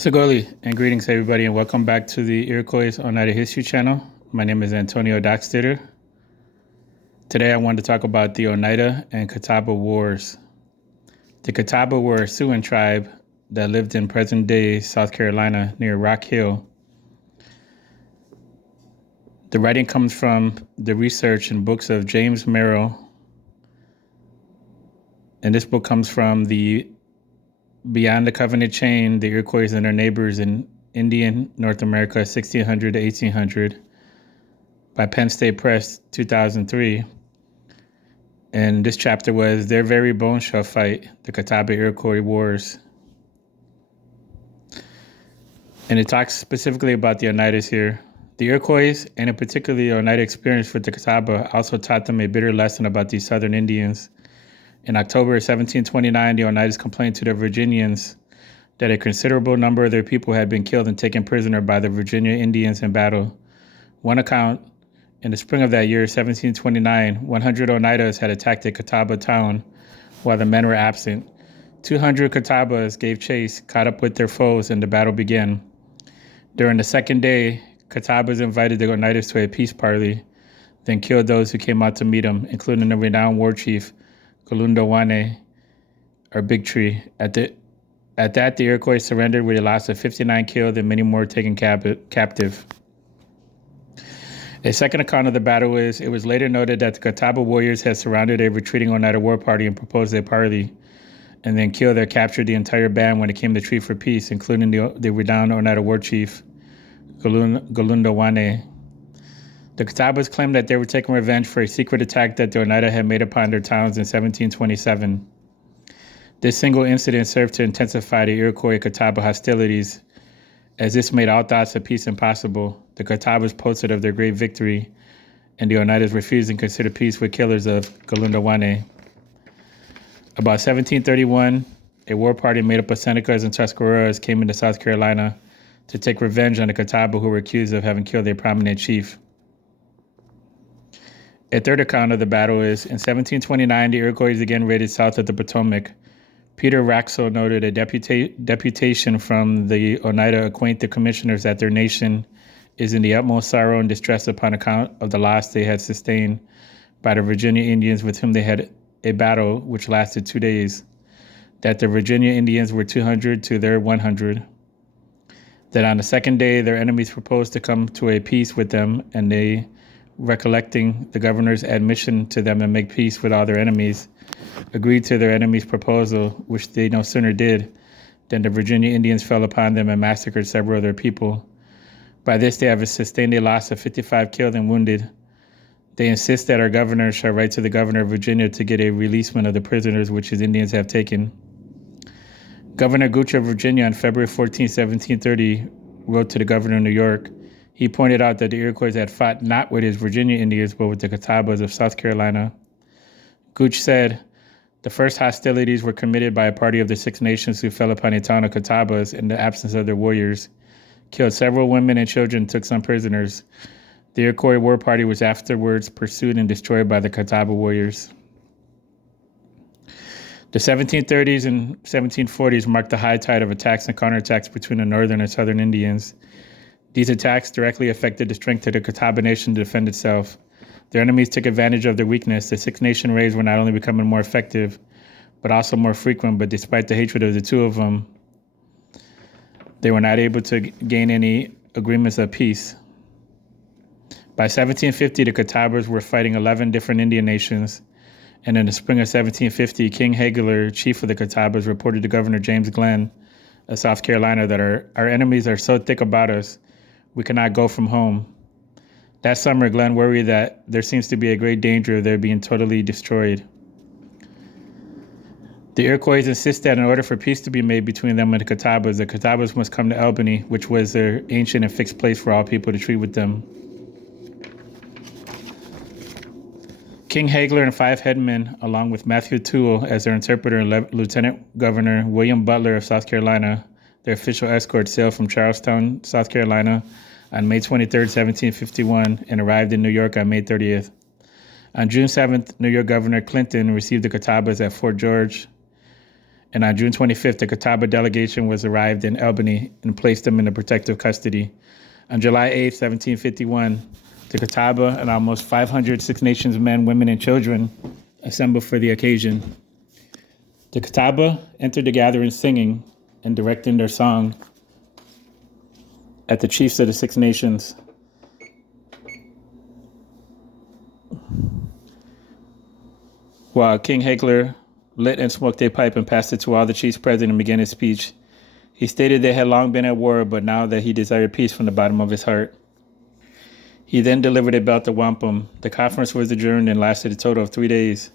Sagoli, and greetings everybody, and welcome back to the Iroquois Oneida History Channel. My name is Antonio Dockstader. Today I want to talk about the Oneida and Catawba Wars. The Catawba were a Siouxan tribe that lived in present-day South Carolina near Rock Hill. The writing comes from the research and books of James Merrill, and this book comes from the Beyond the Covenant Chain, the Iroquois and their neighbors in Indian North America, 1600 to 1800, by Penn State Press, 2003. And this chapter was Their Very Bones Shall Fight, the Catawba Iroquois Wars. And it talks specifically about the Oneidas here. The Iroquois, and in particular the Oneida experience with the Catawba, also taught them a bitter lesson about these southern Indians. In October 1729, the Oneidas complained to the Virginians that a considerable number of their people had been killed and taken prisoner by the Virginia Indians in battle. One account, in the spring of that year, 1729, 100 Oneidas had attacked a Catawba town while the men were absent. 200 Catawbas gave chase, caught up with their foes, and the battle began. During the second day, Catawbas invited the Oneidas to a peace parley, then killed those who came out to meet them, including the renowned war chief, Galundawane, or Big Tree. At that, the Iroquois surrendered with a loss of 59 killed and many more taken captive. A second account of the battle is, it was later noted that the Catawba warriors had surrounded a retreating Oneida war party and proposed a parley, and then killed or captured the entire band when it came to treat for peace, including the renowned Oneida war chief, Galundawane. The Catawbas claimed that they were taking revenge for a secret attack that the Oneida had made upon their towns in 1727. This single incident served to intensify the Iroquois-Catawba hostilities, as this made all thoughts of peace impossible. The Catawbas boasted of their great victory, and the Oneidas refused and considered peace with killers of Galundawane. About 1731, a war party made up of Senecas and Tuscaroras came into South Carolina to take revenge on the Catawba who were accused of having killed a prominent chief. A third account of the battle is, in 1729, the Iroquois again raided south of the Potomac. Peter Raxel noted a deputation from the Oneida acquaint the commissioners that their nation is in the utmost sorrow and distress upon account of the loss they had sustained by the Virginia Indians with whom they had a battle which lasted 2 days, that the Virginia Indians were 200 to their 100, that on the second day their enemies proposed to come to a peace with them, and they, recollecting the governor's admission to them and make peace with all their enemies, agreed to their enemies' proposal, which they no sooner did than the Virginia Indians fell upon them and massacred several of their people. By this they have sustained a loss of 55 killed and wounded. They insist that our governor shall write to the governor of Virginia to get a releasement of the prisoners which his Indians have taken. Governor Gooch of Virginia on February 14, 1730, wrote to the governor of New York. He pointed out that the Iroquois had fought not with his Virginia Indians, but with the Catawbas of South Carolina. Gooch said, the first hostilities were committed by a party of the Six Nations who fell upon a town of Catawbas in the absence of their warriors, killed several women and children, took some prisoners. The Iroquois war party was afterwards pursued and destroyed by the Catawba warriors. The 1730s and 1740s marked the high tide of attacks and counterattacks between the northern and southern Indians. These attacks directly affected the strength of the Catawba Nation to defend itself. Their enemies took advantage of their weakness. The Six Nation raids were not only becoming more effective, but also more frequent, but despite the hatred of the two of them, they were not able to gain any agreements of peace. By 1750, the Catawbas were fighting 11 different Indian nations, and in the spring of 1750, King Hagler, chief of the Catawbas, reported to Governor James Glenn of South Carolina that our enemies are so thick about us, we cannot go from home. That summer, Glenn worried that there seems to be a great danger of their being totally destroyed. The Iroquois insist that in order for peace to be made between them and the Catawbas must come to Albany, which was their ancient and fixed place for all people to treat with them. King Hagler and 5 headmen, along with Matthew Toole as their interpreter and Lieutenant Governor William Butler of South Carolina, their official escort, sailed from Charlestown, South Carolina on May 23, 1751, and arrived in New York on May 30th. On June 7th, New York Governor Clinton received the Catawbas at Fort George And on June 25th, the Catawba delegation was arrived in Albany and placed them into protective custody. On July 8th, 1751, the Catawba and almost 500 Six Nations men, women, and children assembled for the occasion. The Catawba entered the gathering singing and directing their song at the chiefs of the Six Nations. While King Hagler lit and smoked a pipe and passed it to all the chiefs present and began his speech. He stated they had long been at war, but now that he desired peace from the bottom of his heart. He then delivered a belt to wampum. The conference was adjourned and lasted a total of 3 days.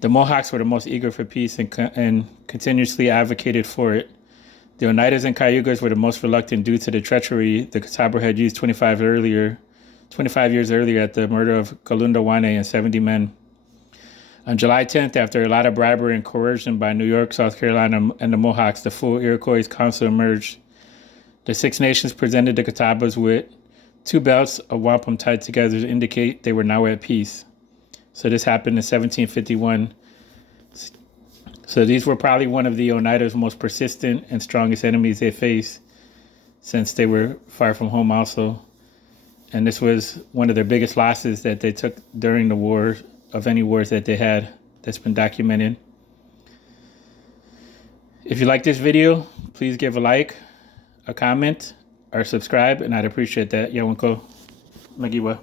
The Mohawks were the most eager for peace and continuously advocated for it. The Oneidas and Cayugas were the most reluctant due to the treachery the Catawba had used 25 years earlier at the murder of Kalundawane and 70 men. On July 10th, after a lot of bribery and coercion by New York, South Carolina, and the Mohawks, the full Iroquois Council emerged. The Six Nations presented the Catawbas with 2 belts of wampum tied together to indicate they were now at peace. So this happened in 1751. So these were probably one of the Oneida's most persistent and strongest enemies they faced, since they were far from home also. And this was one of their biggest losses that they took during the war, of any wars that they had that's been documented. If you like this video, please give a like, a comment, or subscribe, and I'd appreciate that. Yawanko Magiwa.